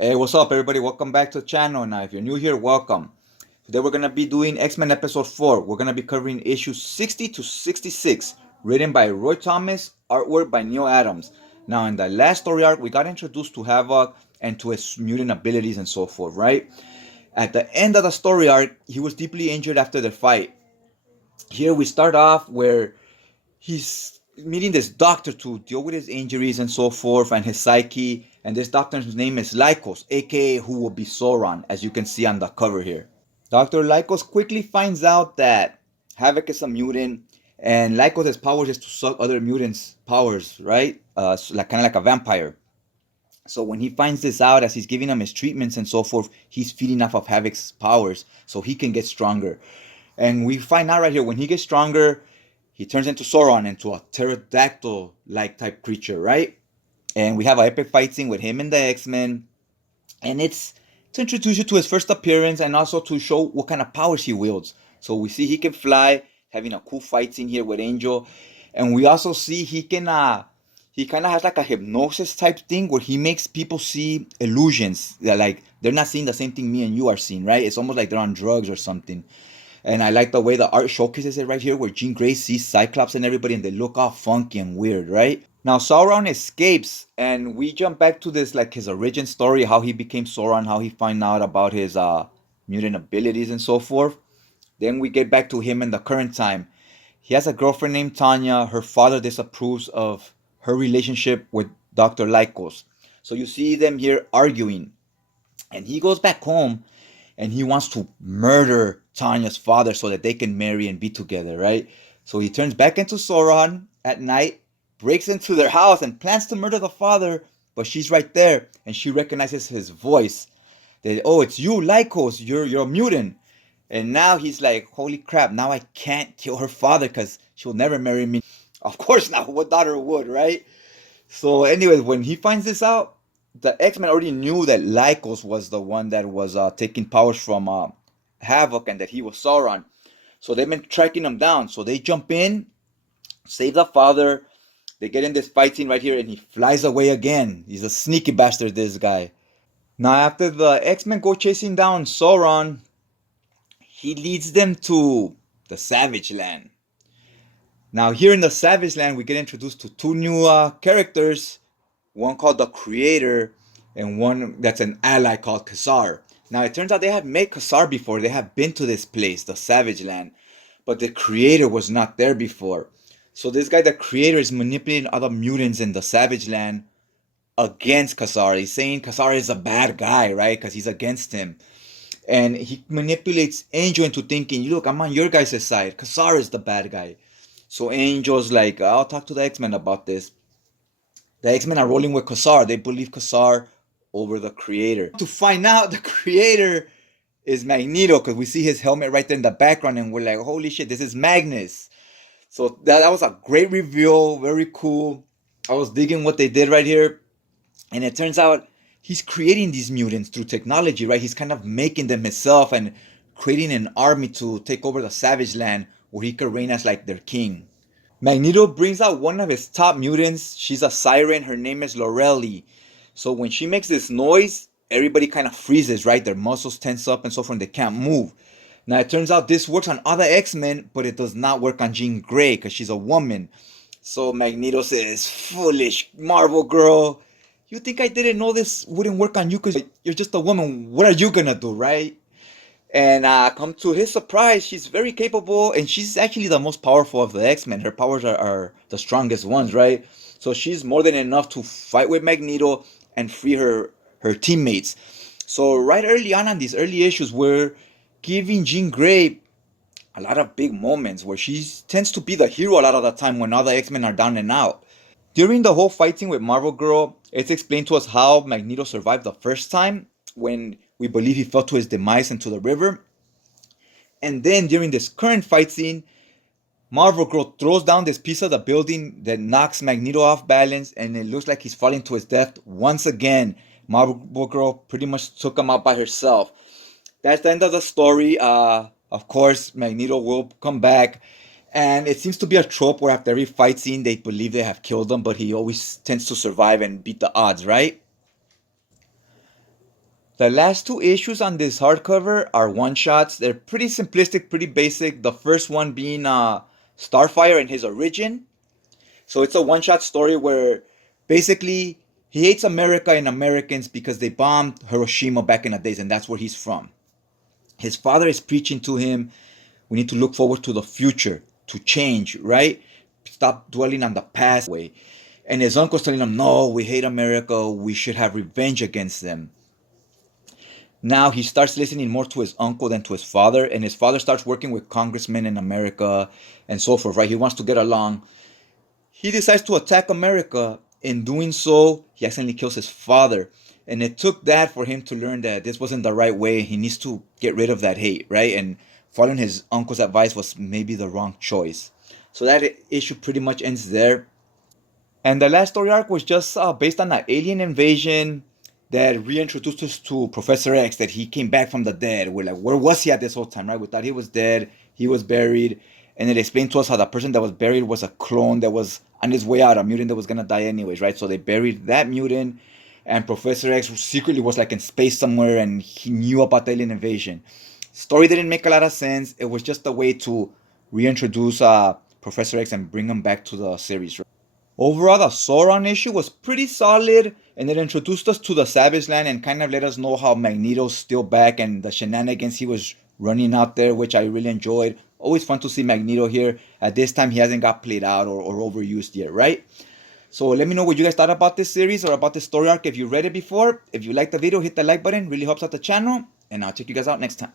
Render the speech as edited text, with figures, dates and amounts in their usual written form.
Hey, what's up, everybody? Welcome back to the channel. Now, if you're new here, welcome. Today, we're going to be doing X-Men Episode 4. We're going to be covering issues 60 to 66, written by Roy Thomas, artwork by Neil Adams. Now, in the last story arc, we got introduced to Havoc and to his mutant abilities and so forth, right? At the end of the story arc, he was deeply injured after the fight. Here, we start off where he's meeting this doctor to deal with his injuries and so forth and his psyche. And this doctor's name is Lycos, aka who will be Sauron, as you can see on the cover here. Dr. Lycos quickly finds out that Havoc is a mutant, and Lycos' powers is to suck other mutants' powers, right? Like kind of like a vampire. So when he finds this out, as he's giving him his treatments and so forth, he's feeding off of Havoc's powers so he can get stronger. And we find out right here, when he gets stronger, he turns into Sauron, into a pterodactyl-like type creature, right? And we have an epic fight scene with him and the X-Men. And it's to introduce you to his first appearance and also to show what kind of powers he wields. So we see he can fly, having a cool fight scene here with Angel. And we also see he kind of has like a hypnosis type thing where he makes people see illusions. Like they're not seeing the same thing me and you are seeing, right? It's almost like they're on drugs or something. And I like the way the art showcases it right here, where Jean Grey sees Cyclops and everybody, and they look all funky and weird, right? Now Sauron escapes, and we jump back to this, like his origin story, how he became Sauron, how he find out about his mutant abilities and so forth. Then we get back to him in the current time. He has a girlfriend named Tanya. Her father disapproves of her relationship with Dr. Lycos. So you see them here arguing. And he goes back home and he wants to murder Tanya's father so that they can marry and be together, right? So he turns back into Sauron at night, breaks into their house and plans to murder the father, but she's right there and she recognizes his voice. That, oh, it's you, Lycos, you're a mutant. And now he's like, holy crap, now I can't kill her father because she'll never marry me. Of course not, what daughter would, right? So anyways, when he finds this out, the X-Men already knew that Lycos was the one that was taking powers from Havoc and that he was Sauron. So they've been tracking him down. So they jump in, save the father. They get in this fight scene right here and he flies away again. He's a sneaky bastard, this guy. Now after the X-Men go chasing down Sauron, he leads them to the Savage Land. Now here in the Savage Land, we get introduced to two new characters. One called the Creator, and one that's an ally called Ka-Zar. Now it turns out they have met Ka-Zar before. They have been to this place, the Savage Land, but the Creator was not there before. So this guy, the Creator, is manipulating other mutants in the Savage Land against Ka-Zar. He's saying Ka-Zar is a bad guy, right? Because he's against him. And he manipulates Angel into thinking, look, I'm on your guys' side. Ka-Zar is the bad guy. So Angel's like, I'll talk to the X-Men about this. The X-Men are rolling with Ka-Zar. They believe Ka-Zar over the Creator. To find out, the Creator is Magneto, because we see his helmet right there in the background, and we're like, holy shit, this is Magnus. So that was a great reveal, very cool. I was digging what they did right here. And it turns out he's creating these mutants through technology, right? He's kind of making them himself and creating an army to take over the Savage Land where he could reign as like their king. Magneto brings out one of his top mutants. She's a siren. Her name is Lorelli. So when she makes this noise, everybody kind of freezes, right? Their muscles tense up and so forth, and they can't move. Now it turns out this works on other X-Men, but it does not work on Jean Grey because she's a woman. So Magneto says, foolish Marvel girl, you think I didn't know this wouldn't work on you because you're just a woman? What are you gonna do, right? And come to his surprise, she's very capable, and she's actually the most powerful of the X-Men. Her powers are the strongest ones, right? So she's more than enough to fight with Magneto and free her teammates. So right early on these early issues, we're giving Jean Grey a lot of big moments where she tends to be the hero a lot of the time when all the X-Men are down and out. During the whole fighting with Marvel Girl, it's explained to us how Magneto survived the first time when we believe he fell to his demise into the river. And then during this current fight scene, Marvel Girl throws down this piece of the building that knocks Magneto off balance, and it looks like he's falling to his death once again. Marvel Girl pretty much took him out by herself. That's the end of the story. Of course, Magneto will come back. And it seems to be a trope where after every fight scene, they believe they have killed him, but he always tends to survive and beat the odds, right? The last two issues on this hardcover are one-shots. They're pretty simplistic, pretty basic. The first one being Starfire and his origin. So it's a one-shot story where basically he hates America and Americans because they bombed Hiroshima back in the days, and that's where he's from. His father is preaching to him, we need to look forward to the future, to change, right? Stop dwelling on the past way. And his uncle's telling him, no, we hate America, we should have revenge against them. Now he starts listening more to his uncle than to his father, and his father starts working with congressmen in America and so forth, right? He wants to get along. He decides to attack America. In doing so, he accidentally kills his father. And it took that for him to learn that this wasn't the right way. He needs to get rid of that hate, right? And following his uncle's advice was maybe the wrong choice. So that issue pretty much ends there. And the last story arc was just based on an alien invasion that reintroduced us to Professor X, that he came back from the dead. We're like, where was he at this whole time, right? We thought he was dead, he was buried. And it explained to us how the person that was buried was a clone that was on his way out, a mutant that was going to die anyways, right? So they buried that mutant, and Professor X secretly was like in space somewhere, and he knew about the alien invasion. Story didn't make a lot of sense. It was just a way to reintroduce Professor X and bring him back to the series. Overall, the Sauron issue was pretty solid, and it introduced us to the Savage Land and kind of let us know how Magneto's still back and the shenanigans he was running out there, which I really enjoyed. Always fun to see Magneto here. At this time, he hasn't got played out or overused yet, right? So let me know what you guys thought about this series or about this story arc if you read it before. If you liked the video, hit the like button. Really helps out the channel. And I'll check you guys out next time.